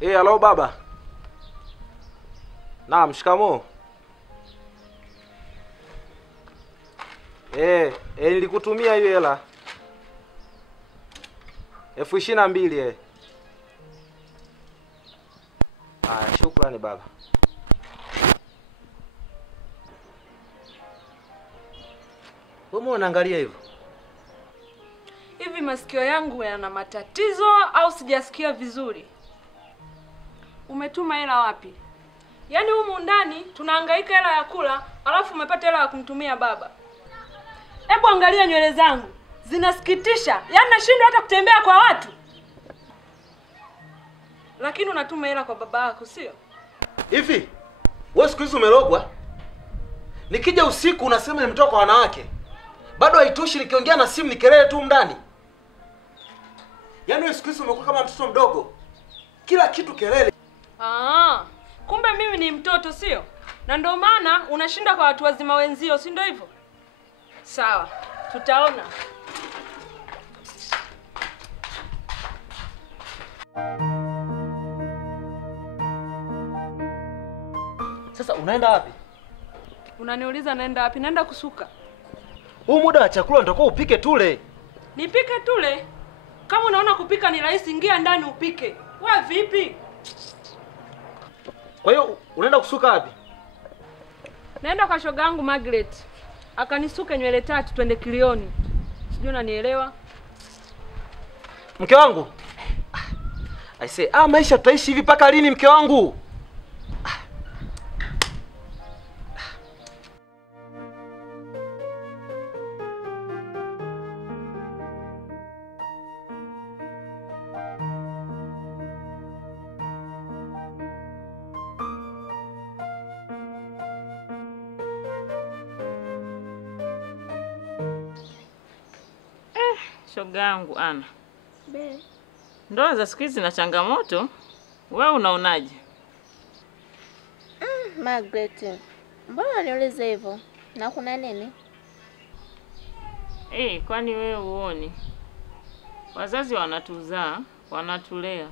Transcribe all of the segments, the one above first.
Halo baba. Naam, shikamoo. Nilikutumia hiyo hela. 22,000 shukrani baba. Wewe unaangalia hivyo? Hivi masikio yangu yana matatizo au sijasikia vizuri? Umetuma hela wapi? Yaani humu ndani tunahangaika hela ya kula, alafu umepata hela ya kumtumia baba. Hebu angalia nywele zangu. Zinasikitisha. Yaani nashindwa hata kutembea kwa watu. Lakini unatuma hela kwa baba yako, sio? Hivi wewe siku hizi umerogwa? Nikija usiku unasema nimetoka kwa wanawake. Bado haitoshi nikiongea na simu ni kelele tu ndani. Yaani wewe siku hizi umekuwa kama mtoto mdogo. Kila kitu kelele. Kumbe mimi ni mtoto, sio? Na ndio maana unashinda kwa watu wazima wenzio, si ndio hivyo? Sawa, tutaona. Sasa unaenda wapi? Unaniuliza naenda wapi? Naenda kusuka. Huu muda wa chakula nitakuwa upike tule. Nipike tule? Kama unaona kupika ni rahisi, ingia ndani upike. Wewe vipi? Kwa hiyo unaenda kusuka wapi? Naenda kwa shoga yangu Margaret. Akanisuke nywele 3 twende Kilioni. Sijui unanielewa? Mke wangu. I say, maisha tutaishi hivi paka lini mke wangu? Shoga yangu Ana. Ndoa za siku hizi na changamoto. Wewe unaonaje? Margaret, mbona niulize hivyo? Na kuna nini? Kwani wewe uoni? Wazazi wanatuzaa, wanatulea,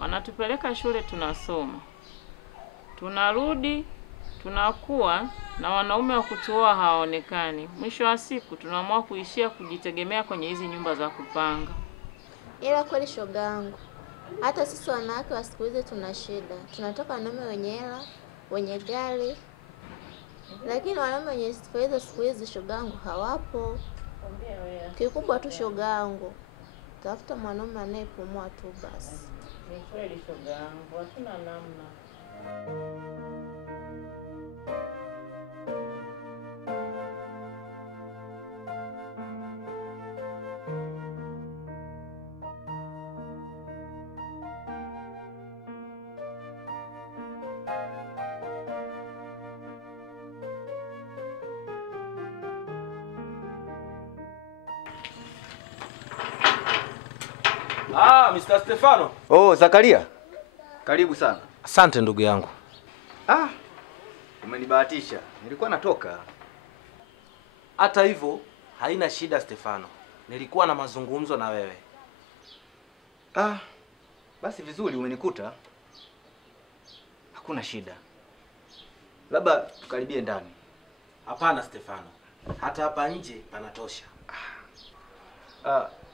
wanatupeleka shule tunasoma. Tunarudi, tunakuwa na wanaume wa kutuoa hawaonekani. Mwisho wa siku tunaamua kuishia kujitegemea kwenye hizi nyumba za kupanga. Ila kweli shoga yangu, hata sisi wanawake wa siku hizi tuna shida. Tunatoka wanaume wenye hela, wenye gari. Lakini wanaume wenye siku hizi shoga yangu hawapo. Kikubwa tu shoga yangu, tafuta mwanaume anayepumua tu basi. Ni kweli shoga yangu, hatuna namna. Mr. Stefano. Zakaria. Karibu sana. Asante ndugu yangu. Umenibahatisha. Nilikuwa natoka. Hata hivyo haina shida Stefano. Nilikuwa na mazungumzo na wewe. Basi vizuri umenikuta. Hakuna shida. Labda tukaribie ndani. Hapana Stefano. Hata hapa nje panatosha.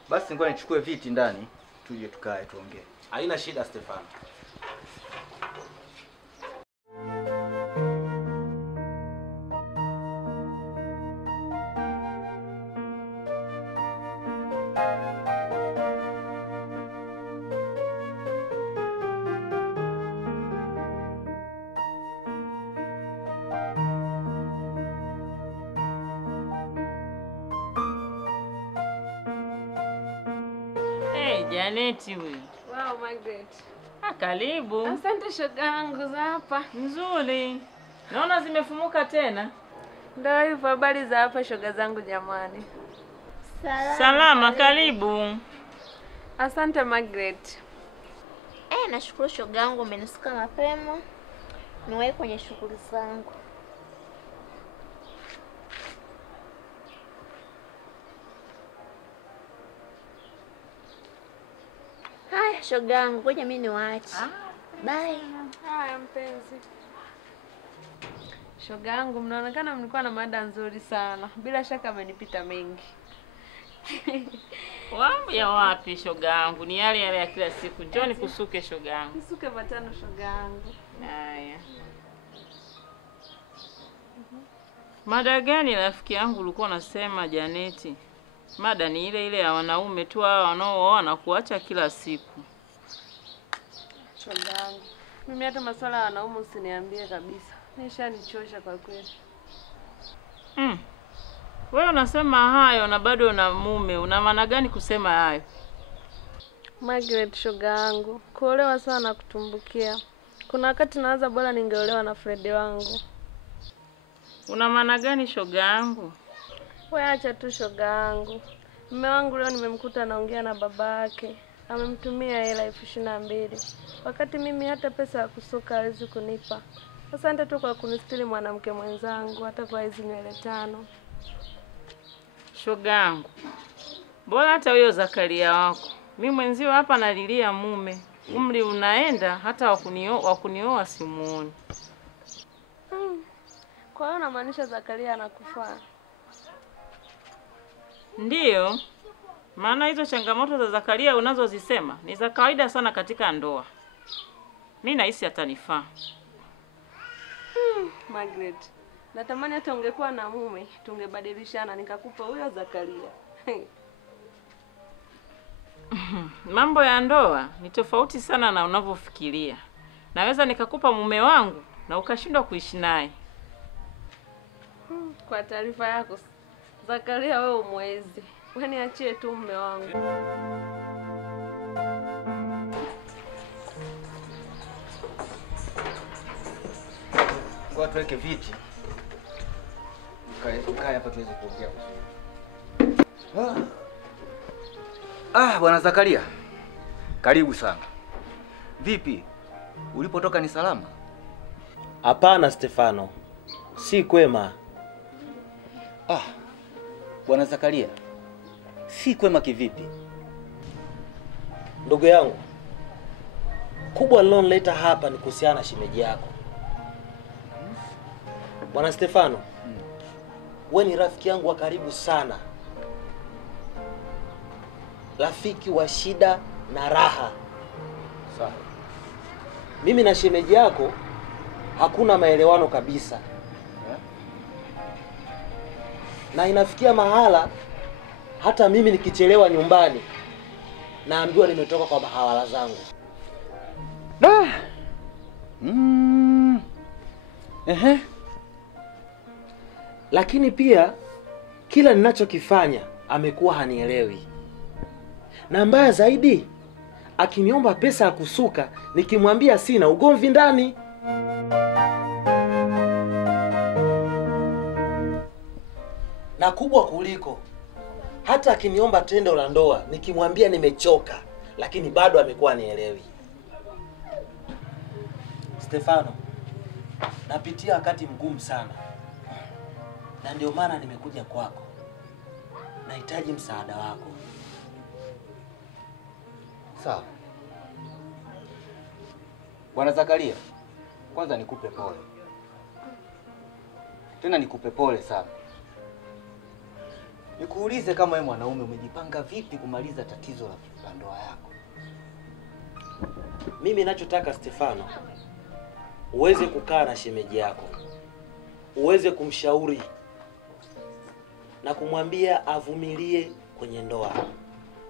Basi ngoja nichukue viti ndani, tuje tukae tuongee. Haina shida Stefano. Janeti huyu. Wow, Margaret. Karibu. Asante shoga yangu za hapa. Nzuri. Naona zimefumuka tena. Ndio hivyo, habari za hapa shoga zangu jamani. Salama, karibu. Asante Margaret. Nashukuru shoga yangu umenisuka mapema. Niwahi kwenye shughuli zangu. Haya shoga yangu, ngoja mimi niwaache. Bye. Haya mpenzi. Shoga yangu, mnaonekana mlikuwa na mada nzuri sana. Bila shaka amenipita mengi. Wangu ya wapi shoga yangu? Ni yale yale ya kila siku. Njoo nikusuke shoga yangu. Nisuke matano shoga yangu. Haya. Mada gani rafiki yangu ulikuwa unasema Janeti? Mada ni ile ile ya wanaume tu hao wanaooa na kuacha kila siku. Shoga yangu, mimi hata masuala ya wanaume usiniambie kabisa. Nishanichosha kwa kweli. Wewe unasema hayo na bado una mume. Una maana gani kusema hayo? Margaret shoga yangu, kuolewa sana kutumbukia. Kuna wakati nawaza bora ningeolewa na Fred wangu. Una maana gani shoga yangu? Wewe acha tu shoga yangu. Mume wangu leo nimemkuta anaongea na baba yake. Amemtumia hela 22,000. Wakati mimi hata pesa ya kusuka hawezi kunipa. Asante tu kwa kunistiri mwanamke mwenzangu hata kwa hizo nywele 5. Shoga yangu, bora hata huyo Zakaria wako. Mimi mwenzio hapa nalilia mume. Umri unaenda hata wakunioa simuoni. Kwa hiyo unamaanisha Zakaria anakufaa? Ndiyo. Maana hizo changamoto za Zakaria unazozisema ni za kawaida sana katika ndoa. Mimi nahisi atanifaa. Margaret, natamani hata ungekuwa na mume, tungebadilishana nikakupa huyo Zakaria. Mambo ya ndoa ni tofauti sana na unavyofikiria. Naweza nikakupa mume wangu na ukashindwa kuishi naye. Kwa taarifa yako, Zakaria wewe umwezi. Wewe niachie tu mume wangu. Ngoja tuweke viti. Kae hapa tuweze kuongea. Bwana Zakaria. Karibu sana. Vipi? Ulipotoka ni salama? Hapana Stefano. Si kwema. Bwana Zakaria. Si kwema kivipi? Ndugu yangu, kubwa lilonileta hapa ni kuhusiana na shemeji yako. Bwana Stefano, wewe ni rafiki yangu wa karibu sana. Rafiki wa shida na raha. Sawa. Mimi na shemeji yako hakuna maelewano kabisa. Na inafikia mahala hata mimi nikichelewa nyumbani naambiwa nimetoka kwa mahawala zangu. Lakini pia kila ninachokifanya amekuwa hanielewi. Na mbaya zaidi, akiniomba pesa ya kusuka nikimwambia sina, ugomvi ndani. Na kubwa kuliko, hata akiniomba tendo la ndoa nikimwambia nimechoka, lakini bado amekuwa hanielewi. Stefano, napitia wakati mgumu sana. Na ndio maana nimekuja kwako. Nahitaji msaada wako. Sawa. Bwana Zakaria, kwanza nikupe pole. Tena nikupe pole sana. Nikuulize kama wewe mwanaume umejipanga vipi kumaliza tatizo la ndoa yako? Mimi ninachotaka Stefano, uweze kukaa na shemeji yako. Uweze kumshauri na kumwambia avumilie kwenye ndoa.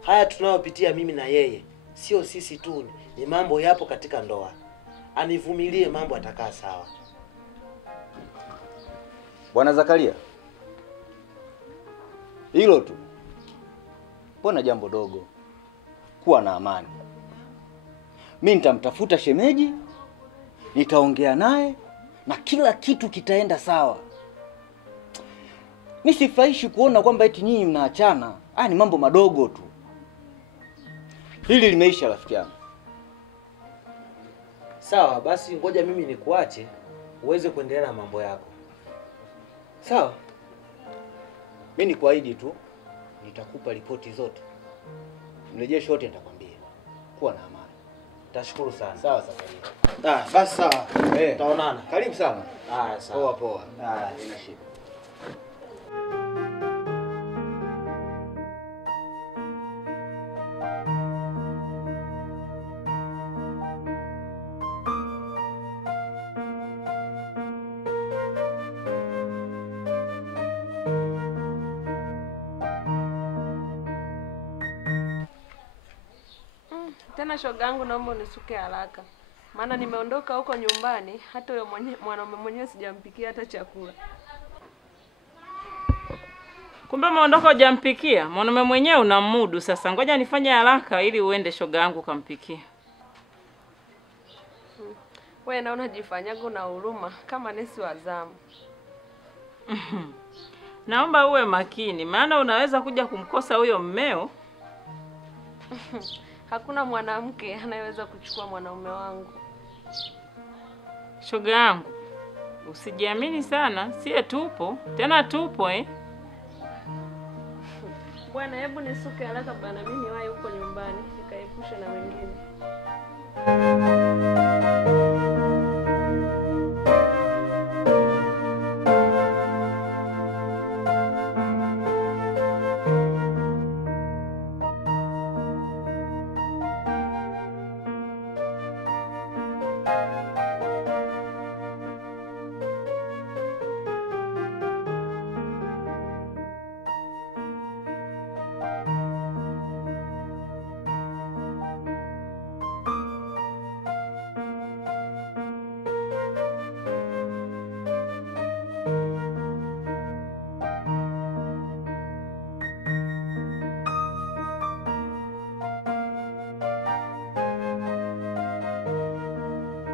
Haya tunayopitia mimi na yeye, sio sisi tu, ni mambo yapo katika ndoa. Anivumilie, mambo atakaa sawa. Bwana Zakaria, hilo tu. Mbona jambo dogo? Kuwa na amani. Mimi nitamtafuta shemeji, nitaongea naye na kila kitu kitaenda sawa. Mimi sifaishi kuona kwamba eti nyinyi mnaachana. Ni mambo madogo tu. Hili limeisha rafiki yangu. Sawa, basi ngoja mimi nikuache uweze kuendelea na mambo yako. Sawa? Mimi nikuahidi tu nitakupa ripoti zote. Mrejesho wote nitakwambia. Kuwa na amani. Tashukuru sana. Sawa sawa. Basi sawa. Tutaonana. Karibu sana. Sawa. Poa. Ina shida. Tena shoga yangu, naomba unisuke haraka, maana nimeondoka huko nyumbani, hata huyo mwanaume mwenyewe sijampikia hata chakula. Kumbe umeondoka hujampikia? Mwanaume mwenyewe unamudu. Sasa ngoja nifanye haraka ili uende shoga yangu kampikie. Wewe naona jifanyago na huruma kama nesi wa zamu. Naomba uwe makini, maana unaweza kuja kumkosa huyo mmeo. Hakuna mwanamke anayeweza kuchukua mwanaume wangu. Shoga yangu, usijiamini sana, sie tupo. Tena tupo Bwana, hebu nisuke haraka bana, mimi niwahi huko nyumbani nikaepushe na wengine.